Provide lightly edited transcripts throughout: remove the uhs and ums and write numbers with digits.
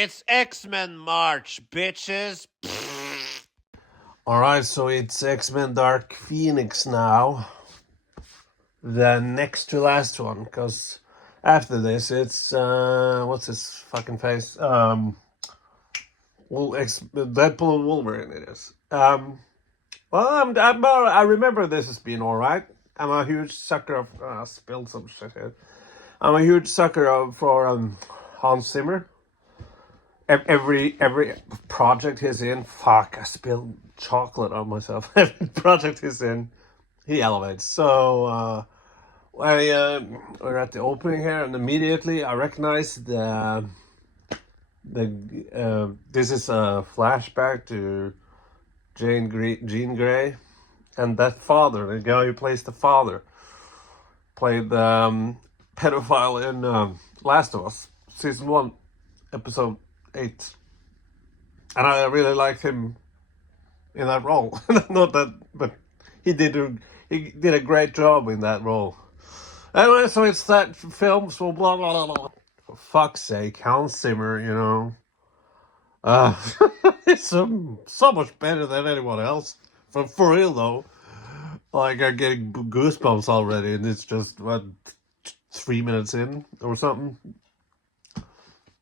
It's X-Men March, bitches. Alright, so it's X-Men Dark Phoenix now. The next to last one, because after this it's, what's his fucking face? Deadpool and Wolverine it is. I remember this as being alright. I'm a huge sucker of, spilled some shit here. I'm a huge sucker for Hans Zimmer. Every project he's in, fuck, I spilled chocolate on myself. Every project he's in, he elevates. So we're at the opening here, and immediately I recognize this is a flashback to Jean Grey, and that father, the guy who plays the father, played the pedophile in Last of Us season 1, episode 8, and I really liked him in that role. Not that, but he did a great job in that role. Anyway, so it's that film. So blah blah blah. For fuck's sake, Hans Zimmer, you know, it's so much better than anyone else. For real though, like I'm getting goosebumps already, and it's just what 3 minutes in or something.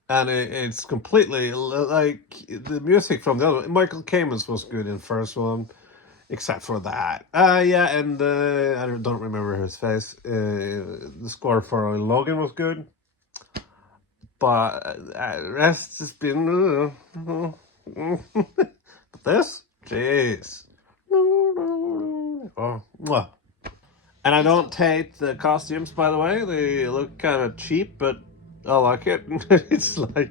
And it's completely like the music from the other. Michael Caimon's was good in the first one, except for that. Yeah, and I don't remember his face. The score for Logan was good, but the rest has been. But this, jeez. Oh, mwah. And I don't hate the costumes, by the way. They look kind of cheap, but I like it. It's like,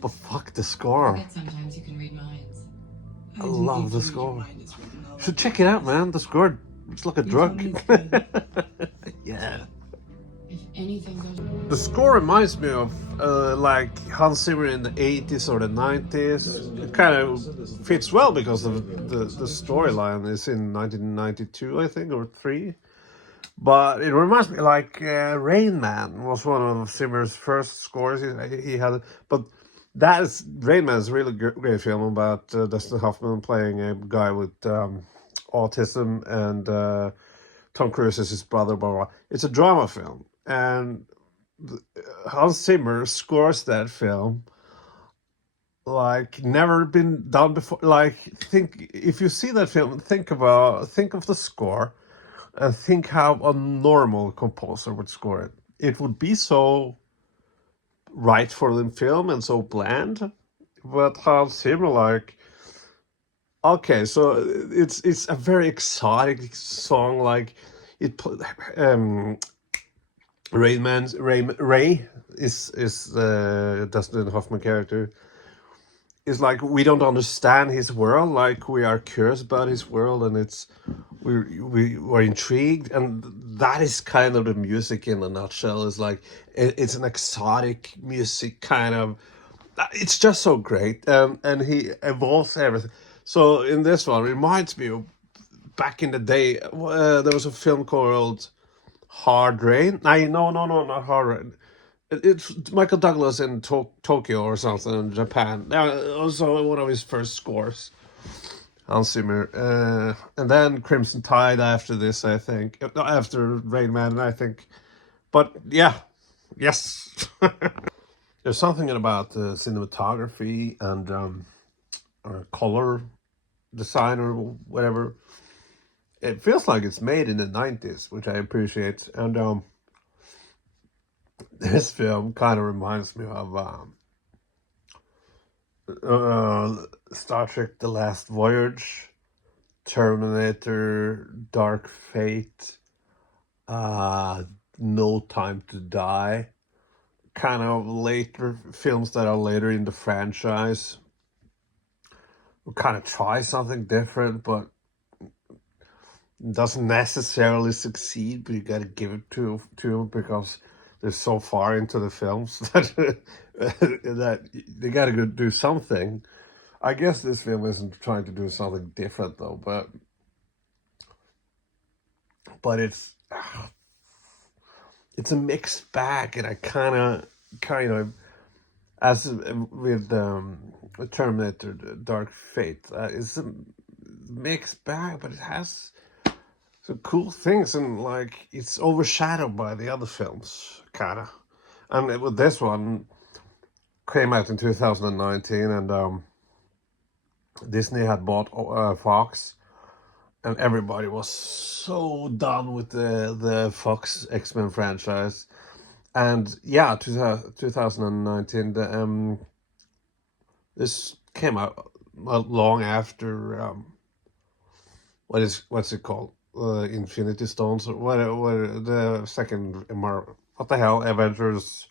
but fuck the score. Sometimes you can read minds. I love the score. You should check it out, man. The score, it's like a drug. Yeah. If anything goes... The score reminds me of like Hans Zimmer in the 80s or the 90s. It kind of fits well because of the storyline is in 1992, I think, or 3. But it reminds me, like, Rain Man was one of Zimmer's first scores he had. But Rain Man is a really great film about Dustin Hoffman playing a guy with autism, and Tom Cruise is his brother, blah, blah. It's a drama film. And Hans Zimmer scores that film like never been done before. Like, if you see that film, think of the score, and think how a normal composer would score it. It would be so right for the film and so bland. But Hans Zimmer, like, okay, so it's a very exotic song. Like it, Ray is the Dustin Hoffman character. It's like we don't understand his world, like we are curious about his world, and we were intrigued, and that is kind of the music in a nutshell. Is like it's an exotic music kind of. It's just so great, and he evolves everything. So in this one, it reminds me of back in the day. There was a film called Hard Rain. No, not Hard Rain. It's Michael Douglas in Tokyo or something in Japan. Also one of his first scores, Hans Zimmer. And then Crimson Tide after this, I think. After Rain Man, I think. But yeah, yes. There's something about the cinematography and color design or whatever. It feels like it's made in the 90s, which I appreciate. And this film kind of reminds me of Star Trek The Last Voyage, Terminator, Dark Fate, No Time to Die. Kind of later films that are later in the franchise. We kind of try something different, but doesn't necessarily succeed, but you gotta give it to them because they're so far into the films that that they gotta go do something. I guess this film isn't trying to do something different though, but it's a mixed bag, and I kind of as with Terminator Dark Fate. It's a mixed bag, but it has some cool things, and like it's overshadowed by the other films, kinda. And with this one came out in 2019, and Disney had bought Fox, and everybody was so done with the Fox X-Men franchise. And yeah, 2019, this came out long after what's it called? Infinity Stones, or what the second what the hell, Avengers,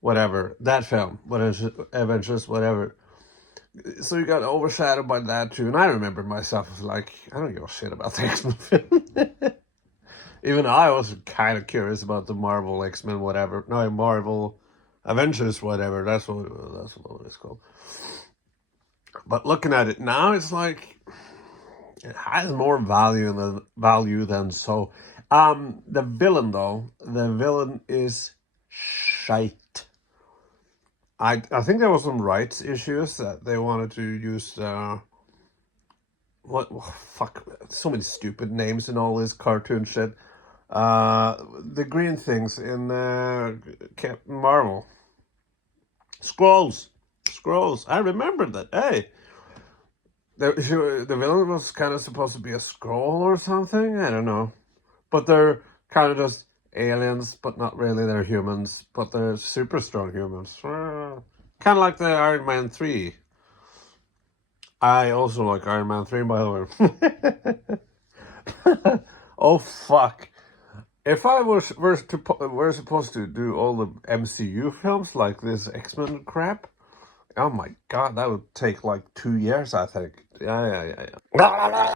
whatever, that film, Avengers, whatever. So you got overshadowed by that too, and I remember myself like, I don't give a shit about the X-Men film. Even I was kind of curious about the Marvel X-Men, whatever. No, Marvel Avengers, whatever. That's what it's called. But looking at it now, it's like it has more value than so. The villain though, the villain is shite. I think there was some rights issues that they wanted to use. Fuck, so many stupid names and all this cartoon shit. The green things in Captain Marvel. Scrolls. I remember that. Hey, the villain was kind of supposed to be a scroll or something. I don't know, but they're kind of just aliens, but not really. They're humans, but they're super strong humans. Kind of like the Iron Man 3. I also like Iron Man 3, by the way. Oh fuck. If I were supposed to do all the MCU films like this X-Men crap, oh my god, that would take like 2 years, I think. Yeah.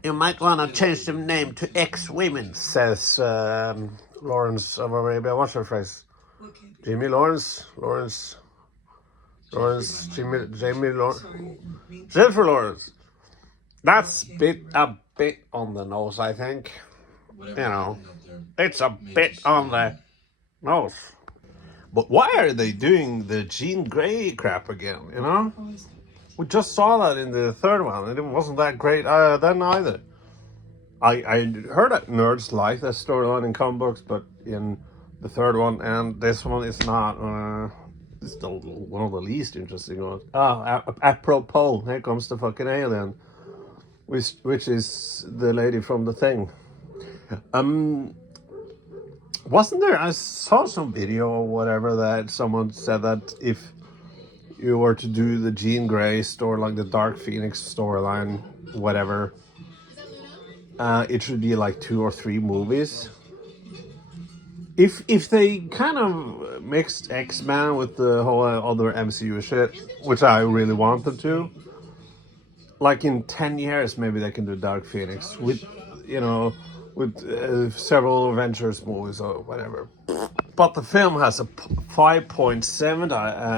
You might want to change the name to X-Women, says Lawrence of Arabia. What's her face? Okay. Jamie Lawrence? Jamie Lawrence? Jennifer Lawrence. That's a bit on the nose, I think. You know, it's a bit on the nose. But why are they doing the Jean Grey crap again, you know? We just saw that in the third one, and it wasn't that great then either. I heard that nerds like that storyline in comic books, but in the third one and this one is not. It's still one of the least interesting ones. Apropos, here comes the fucking alien, which is the lady from The Thing. Wasn't there? I saw some video or whatever that someone said that if you were to do the Jean Grey story, like the Dark Phoenix storyline, whatever, it should be like 2 or 3 movies. If they kind of mixed X-Men with the whole other MCU shit, which I really want them to, like in 10 years maybe they can do Dark Phoenix with, you know, with several Avengers movies or whatever. But the film has a 5.7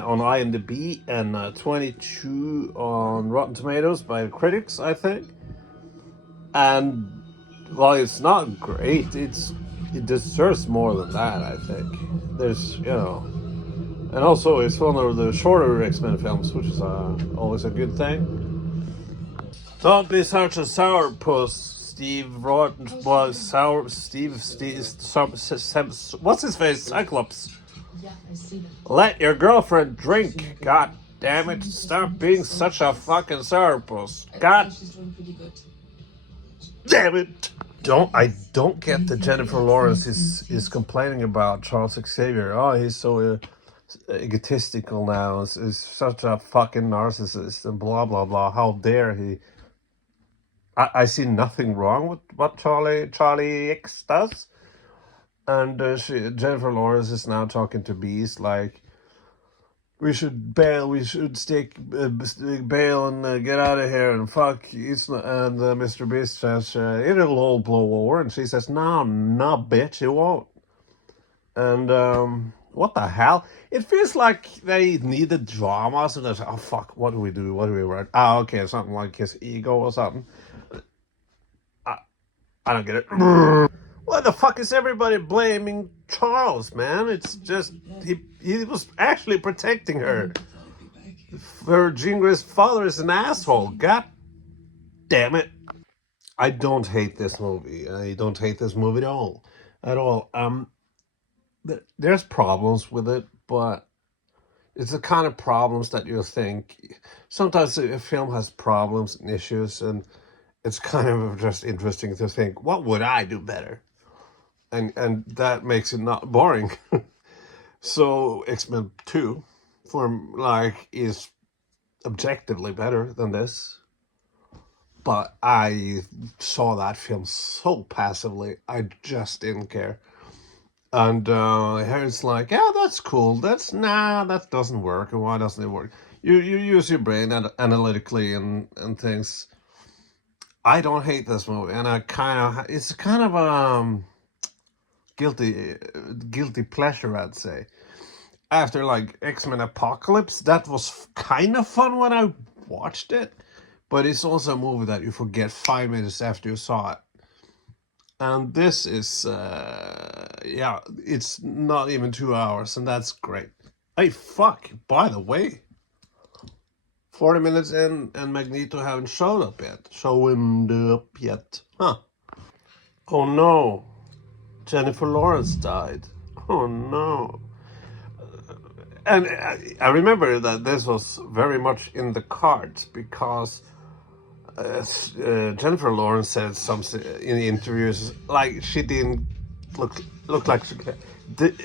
on IMDb and 22 on Rotten Tomatoes by the critics, I think. And while it's not great, it deserves more than that, I think. There's, you know, and also it's one of the shorter X-Men films, which is always a good thing. Don't be such a sourpuss, Steve Rotten. Was sour Steve what's his face? Cyclops. Yeah, I see them. Let your girlfriend drink. God damn it! Stop being such a fucking sourpuss. God She's doing pretty good. damn it! I don't get that Jennifer Lawrence is complaining about Charles Xavier. Oh, he's so egotistical now. He's such a fucking narcissist and blah blah blah. How dare he? I see nothing wrong with what Charlie X does, and Jennifer Lawrence is now talking to Beast like, we should bail, we should bail and get out of here and fuck. It's not, and Mr. Beast says it'll all blow over, and she says no, bitch, it won't. And what the hell? It feels like they needed drama, so they're like, oh fuck, what do we do? What do we write? Okay, something like his ego or something. I don't get it. What the fuck is everybody blaming Charles, man? It's just he was actually protecting her. Her Jean Grey's father is an asshole. God damn it. I don't hate this movie. I don't hate this movie at all. At all. There's problems with it, but it's the kind of problems that you think sometimes a film has problems and issues, and it's kind of just interesting to think, what would I do better? And that makes it not boring. So X-Men 2 is objectively better than this. But I saw that film so passively, I just didn't care. And here it's like, yeah, that's cool. That doesn't work. And why doesn't it work? You use your brain analytically and things. I don't hate this movie, and it's kind of guilty pleasure, I'd say. After like X-Men Apocalypse, that was kind of fun when I watched it, but it's also a movie that you forget 5 minutes after you saw it. And this is, it's not even 2 hours, and that's great. Hey, fuck, by the way, 40 minutes in, and Magneto haven't showed up yet. Huh. Oh no. Jennifer Lawrence died. Oh no. And I remember that this was very much in the cards because Jennifer Lawrence said something in the interviews like she didn't look like she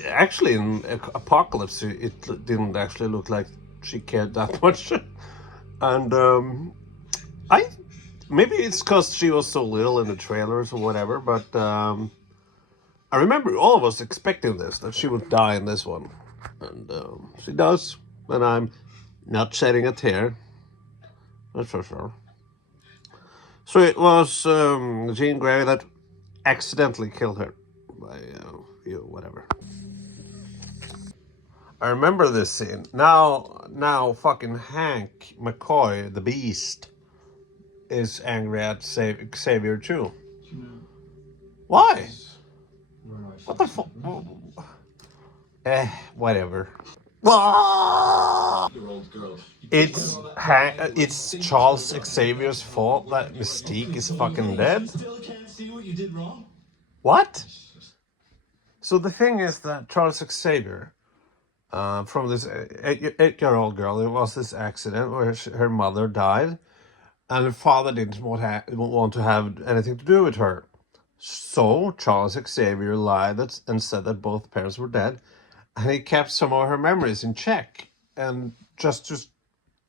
actually in Apocalypse it didn't actually look like she cared that much. And I maybe it's because she was so little in the trailers or whatever, but I remember all of us expecting that she would die in this one, and she does, and I'm not shedding a tear, that's for sure. So it was Jean Grey that accidentally killed her by whatever. I remember this scene. Now fucking Hank McCoy, the Beast, is angry at Xavier too. Why? What the fuck? Whatever. It's Charles Xavier's fault that Mystique is fucking dead? What? So the thing is that Charles Xavier, from this 8-year-old girl, it was this accident where her mother died, and her father didn't want to have anything to do with her. So Charles Xavier lied and said that both parents were dead, and he kept some of her memories in check, and just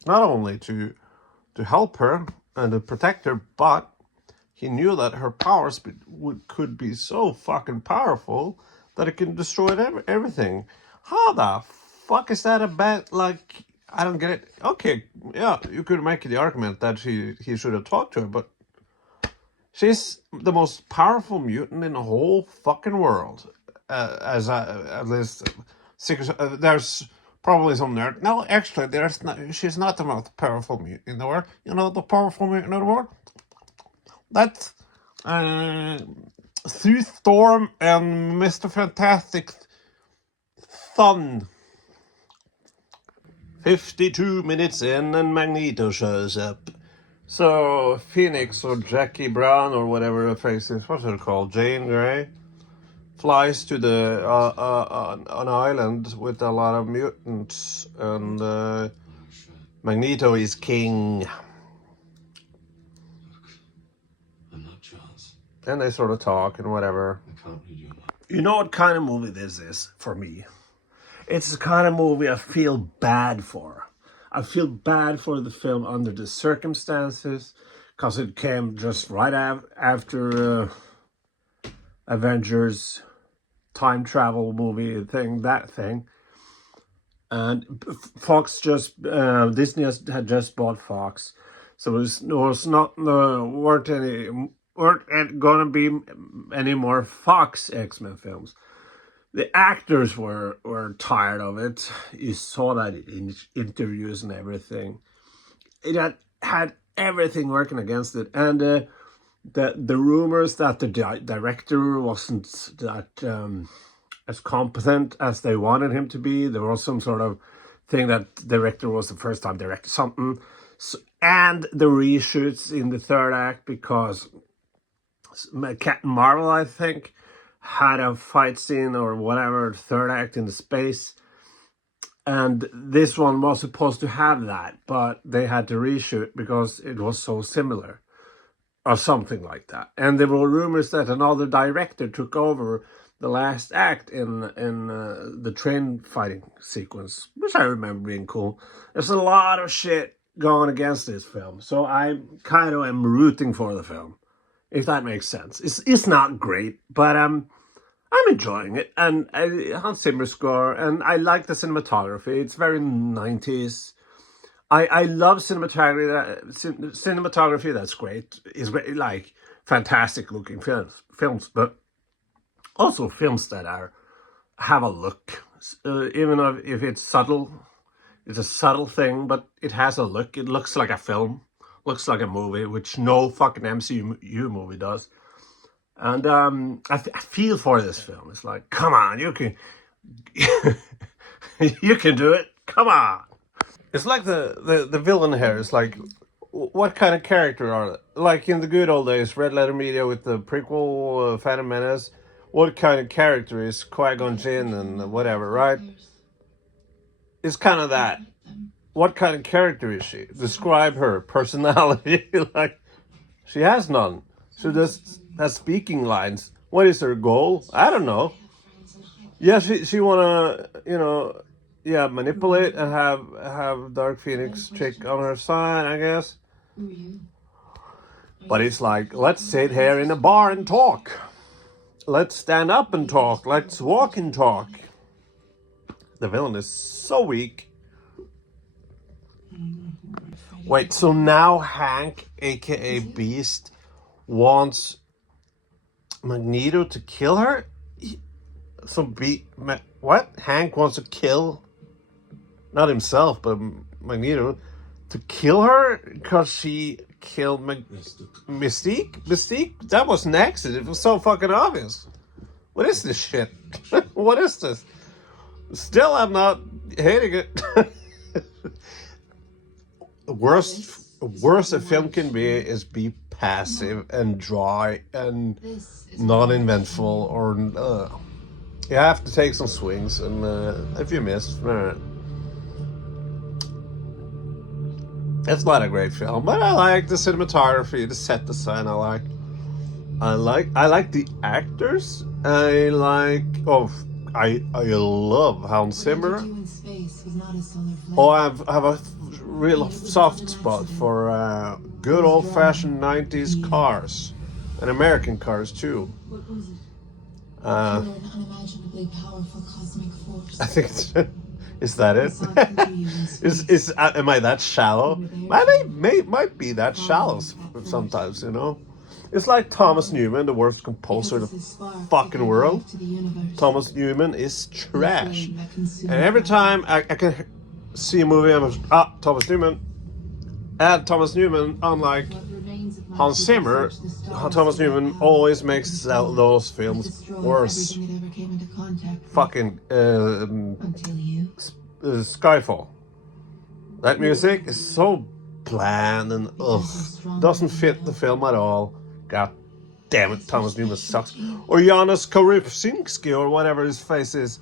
not only to help her and to protect her, but he knew that her powers could be so fucking powerful that it can destroy everything. How the fuck is that a bad, like, I don't get it. Okay, yeah, you could make the argument that he should have talked to her, but she's the most powerful mutant in the whole fucking world. At least there's probably some nerd. No, actually, she's not the most powerful mutant in the world. You know the powerful mutant in the world? That's Sue Storm and Mr. Fantastic Thun. 52 minutes in and Magneto shows up. So Phoenix or Jackie Brown or whatever her face is, what's it called? Jane Grey flies to the an island with a lot of mutants, and Magneto is king. I'm not Charles. And they sort of talk and whatever. I can't read your mind. You know what kind of movie this is for me? It's the kind of movie I feel bad for. I feel bad for the film under the circumstances, because it came just right after Avengers time travel movie thing, that thing. And Fox Disney had just bought Fox. So weren't gonna be any more Fox X-Men films. The actors were tired of it. You saw that in interviews and everything. It had everything working against it. And the rumors that the director wasn't that as competent as they wanted him to be. There was some sort of thing that the director was the first time director something, and the reshoots in the third act because Captain Marvel, I think, had a fight scene or whatever third act in the space, and this one was supposed to have that, but they had to reshoot because it was so similar or something like that. And there were rumors that another director took over the last act in the train fighting sequence, which I remember being cool. There's a lot of shit going against this film, so I kind of am rooting for the film, if that makes sense. It's not great, but I'm enjoying it, and Hans Zimmer score, and I like the cinematography. It's very 90s. I love cinematography. That's great. It's like fantastic looking films, but also films that have a look, even if it's subtle. It's a subtle thing, but it has a look. It looks like a film, looks like a movie, which no fucking MCU movie does. And I feel for this film. It's like, come on, you can, you can do it. Come on. It's like the villain here. It's like, what kind of character are they? Like in the good old days, Red Letter Media with the prequel Phantom Menace. What kind of character is Qui-Gon Jinn and whatever, right? It's kind of that. What kind of character is she? Describe her personality. Like, she has none. She just has speaking lines. What is her goal? I don't know. Yeah, she wanna, manipulate and have Dark Phoenix chick on her side, I guess. But it's like, let's sit here in a bar and talk. Let's stand up and talk. Let's walk and talk. The villain is so weak. Wait, so now Hank, aka Beast, wants Magneto to kill her? What? Hank wants to kill, not himself, but Magneto, to kill her because she killed Mystique? Mystique? That was an accident. It was so fucking obvious. What is this shit? What is this? Still, I'm not hating it. Worst a film can be passive and dry and non-inventful, or you have to take some swings, and if you miss, it's not a great film. But I like the cinematography, the set design. I like the actors. I love Hans Zimmer. Oh, I have a real soft spot for good old-fashioned 90s cars, and American cars too. I think it's, is that it? Am I that shallow? Might be that shallow sometimes, you know. It's like Thomas Newman, the worst composer in the fucking world. Thomas Newman is trash. And every time I can see a movie, I'm like, Thomas Newman. Add Thomas Newman, unlike Hans Zimmer, Thomas Newman always makes those films worse. Fucking Skyfall. That music is so bland and doesn't fit the film at all. God damn it, Thomas Newman sucks. Or Janusz Korczynski, or whatever his face is.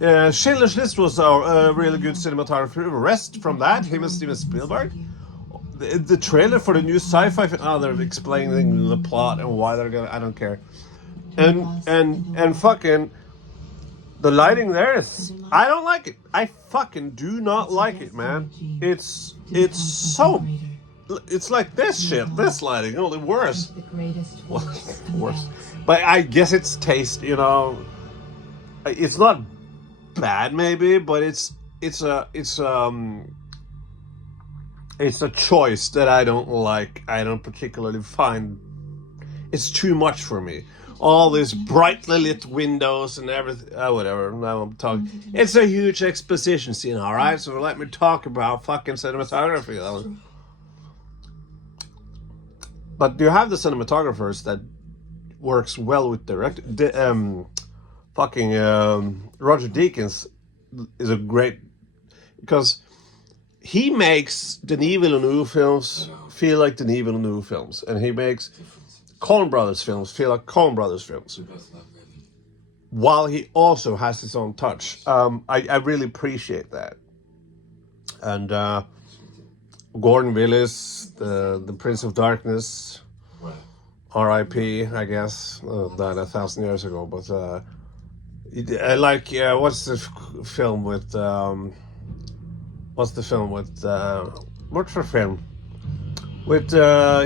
Schindler's List was a really good cinematography. Rest from that, him and Steven Spielberg. The trailer for the new sci-fi film, they're explaining the plot and why they're gonna, I don't care. And fucking the lighting there is, I don't like it. I fucking do not like it, man. It's so, it's like this shit, this lighting, only worse. Worse. But I guess it's taste, you know. It's not bad maybe, but it's a choice that I don't like. I don't particularly find, it's too much for me. All these brightly lit windows and everything. Whatever. Now I'm talking. It's a huge exposition scene, all right. So let me talk about fucking cinematography. But you have the cinematographers that works well with direct. Roger Deakins is a great, because he makes Denis Villeneuve films feel like Denis Villeneuve films, and he makes Coen Brothers films feel like Coen Brothers films, We both love Raven. while he also has his own touch. I really appreciate that. And Gordon Willis, the Prince of Darkness, Well, R.I.P. I guess, died 1,000 years ago. But I like what's the film with what's the film with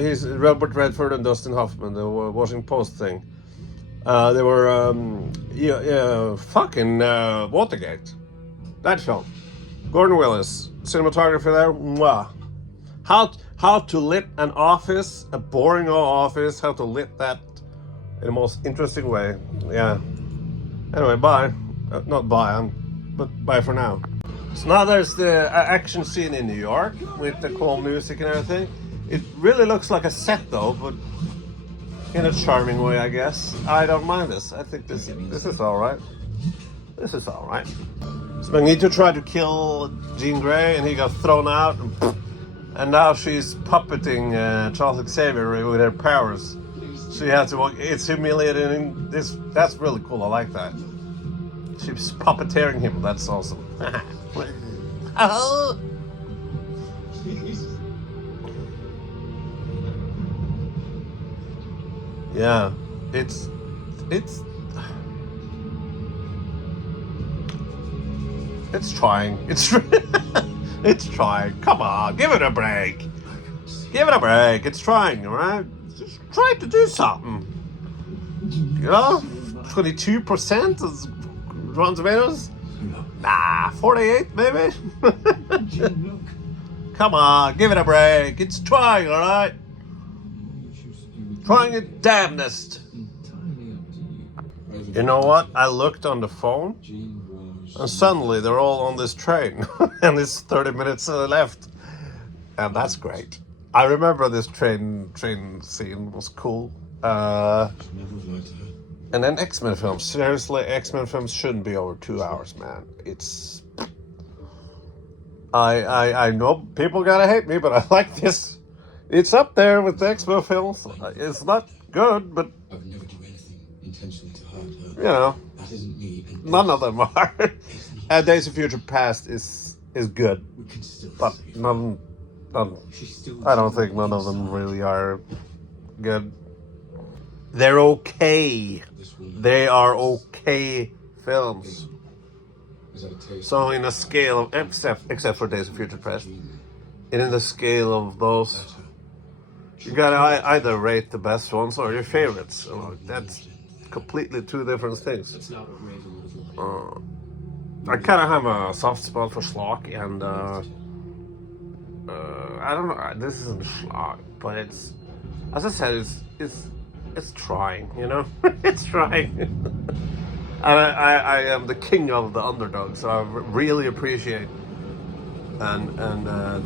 he's Robert Redford and Dustin Hoffman, the Washington Post thing. They were fucking Watergate. That film. Gordon Willis, cinematography there. Mwah. How to lit an office, a boring office. How to lit that in the most interesting way. Yeah. Anyway, bye. Not bye, but bye for now. So now there's the action scene in New York with the cool music and everything. It really looks like a set though, but in a charming way, I guess. I don't mind this. I think this is all right. This is all right. So Magneto tried to kill Jean Grey, and he got thrown out, and now she's puppeting Charles Xavier with her powers. She has to walk. It's humiliating. That's really cool. I like that. She's puppeteering him. That's awesome. Oh. Yeah, it's trying. It's trying. Come on, give it a break. Give it a break. It's trying, all right? Just try to do something. You know, 22% is Rotten Tomatoes. Nah, 48 maybe. Come on, give it a break. It's trying, all right? Trying it damnedest. You know what? I looked on the phone, and suddenly they're all on this train, and it's 30 minutes left, and that's great. I remember this train scene was cool. And then X-Men films. Seriously, X-Men films shouldn't be over 2 hours, man. It's... I know people gotta hate me, but I like this. It's up there with the X-Men films. It's not good, but... I would never do anything intentionally to hurt her. You know, That isn't me. And none of them are. Days of Future Past is good, we can still but save her. none. She's still I don't think none of them really are good. They're okay. This woman. They are okay films. Is that a taste? So in a scale of except for Days of Future Past, and in the scale of those, you gotta either rate the best ones or your favorites. That's completely two different things. That's not what Raven would have liked. I kind of have a soft spot for schlock, and I don't know. This isn't schlock, but it's, as I said, it's trying. You know, it's trying. And I am the king of the underdog, so I really appreciate and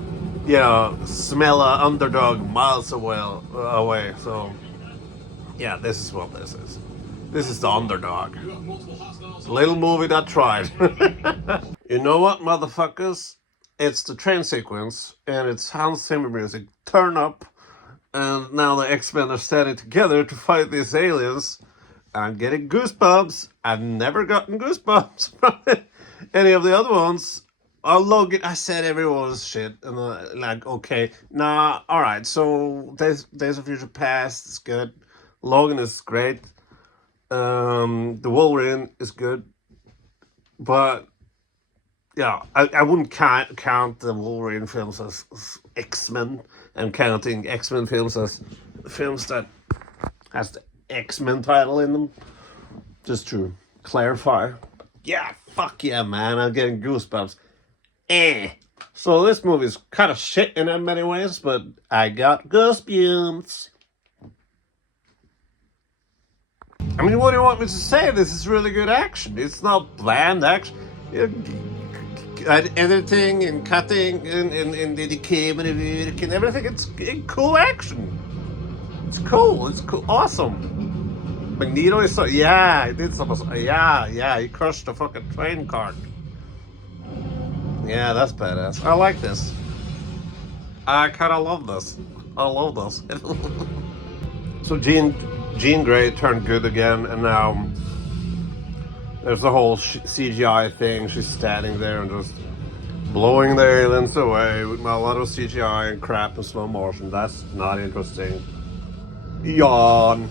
you know, smell an underdog miles away. So yeah, this is what this is. This is the underdog. Little movie that tried. You know what, motherfuckers? It's the train sequence, and it's Hans Zimmer music. Turn up, and now the X-Men are standing together to fight these aliens. I'm getting goosebumps. I've never gotten goosebumps from any of the other ones. Logan, I said everyone was shit, and like, okay, nah, all right. So Days of Future Past is good. Logan is great. The Wolverine is good, but yeah, I wouldn't count the Wolverine films as X-Men. I'm counting X-Men films as films that has the X-Men title in them. Just to clarify. Yeah, fuck yeah, man. I'm getting goosebumps. So this movie is kind of shit in many ways, but I got goosebumps. I mean, what do you want me to say? This is really good action. It's not bland action. Editing and cutting and dedication and everything. It's cool action. It's cool. It's cool. Awesome. Magneto is so, yeah, he did something. Yeah, he crushed the fucking train cart. Yeah, that's badass. I like this. I kind of love this. I love this. So Jean Grey turned good again, and now there's the whole CGI thing. She's standing there and just blowing the aliens away with a lot of CGI and crap and slow motion. That's not interesting. Yawn.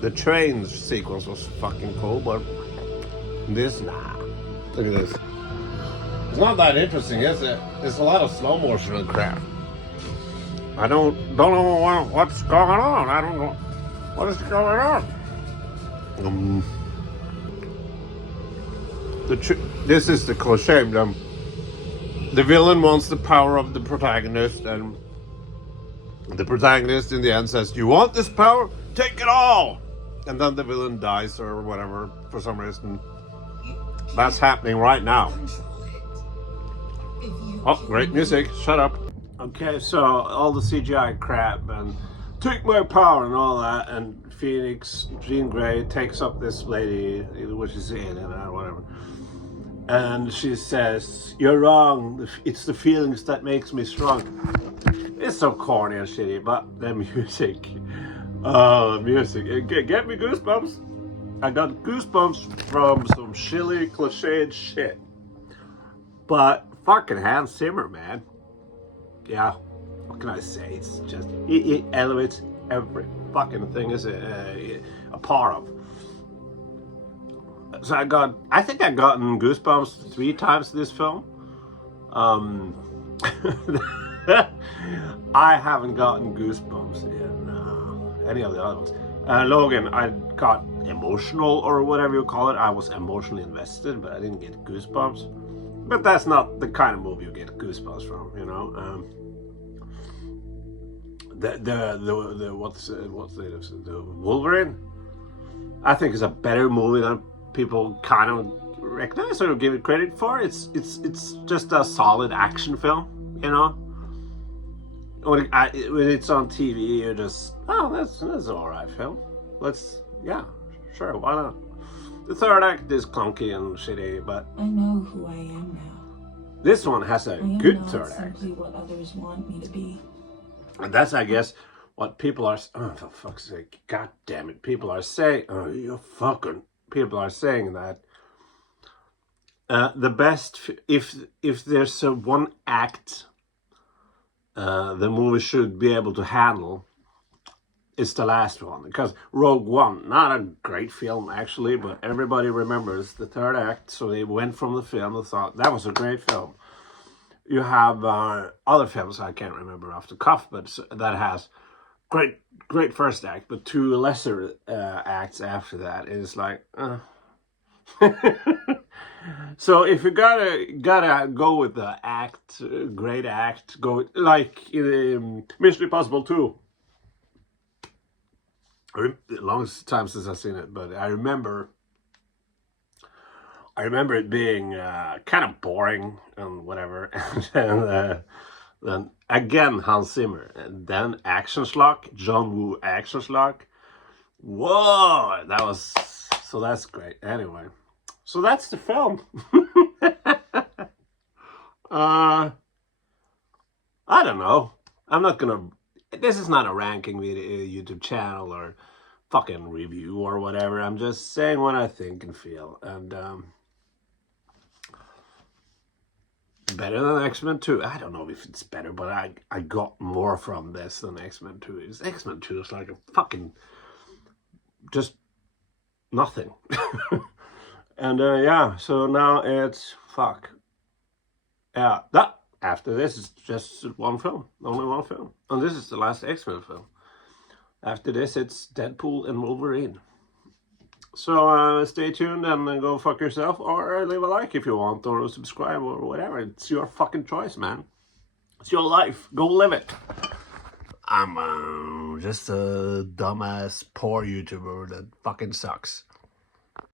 The train sequence was fucking cool, but this, nah. Look at this. It's not that interesting, is it? It's a lot of slow motion and crap. I don't know what's going on. I don't know what is going on. This is the cliche. The villain wants the power of the protagonist, and the protagonist in the end says, "You want this power? Take it all!" And then the villain dies or whatever for some reason. That's happening right now. Oh, great music. Shut up. Okay, so all the CGI crap and take my power and all that, and Phoenix, Jean Grey, takes up this lady, which is alien or whatever. And she says, "You're wrong. It's the feelings that makes me strong." It's so corny and shitty, but the music. Oh, the music. It get me goosebumps. I got goosebumps from some shilly, cliched shit. But fucking Hans Zimmer, man. Yeah, what can I say? It's just, it elevates every fucking thing is a part of. So I think I gotten goosebumps 3 times in this film. I haven't gotten goosebumps in any of the other ones. Logan, I got emotional or whatever you call it. I was emotionally invested, but I didn't get goosebumps. But that's not the kind of movie you get goosebumps from, you know. The Wolverine, I think is a better movie than people kind of recognize or give it credit for. It's just a solid action film, you know. When it's on TV, you're just, oh, that's an alright film. Yeah, sure, why not? The third act is clunky and shitty, but I know who I am now. this one has a I am good not third act. simply what others want me to be. And that's, I guess, what people are, oh, for fuck's sake, god damn it, people are saying, people are saying that the best, if there's a one act the movie should be able to handle, it's the last one. Because Rogue One, not a great film actually, but everybody remembers the third act, so they went from the film and thought that was a great film. You have other films I can't remember off the cuff, but that has great first act, but 2 lesser acts after that is like, So if you gotta go with the act, great act, go like Mission Impossible 2. Long time since I've seen it, but I remember it being kind of boring and whatever. And then again Hans Zimmer, and then Action Schlock, John Woo Action Schlock. Whoa, that's great. Anyway, so that's the film. I don't know. I'm not gonna. This is not a ranking video, YouTube channel or fucking review or whatever. I'm just saying what I think and feel. And better than X-Men 2. I don't know if it's better, but I got more from this than X-Men 2 is. X-Men 2 is like a fucking just nothing. And yeah, so now it's fuck. Yeah, that after this is just one film, only one film, and this is the last X-Men film. After this, it's Deadpool and Wolverine. So stay tuned and go fuck yourself, or leave a like if you want, or subscribe, or whatever. It's your fucking choice, man. It's your life. Go live it. I'm just a dumbass, poor YouTuber that fucking sucks.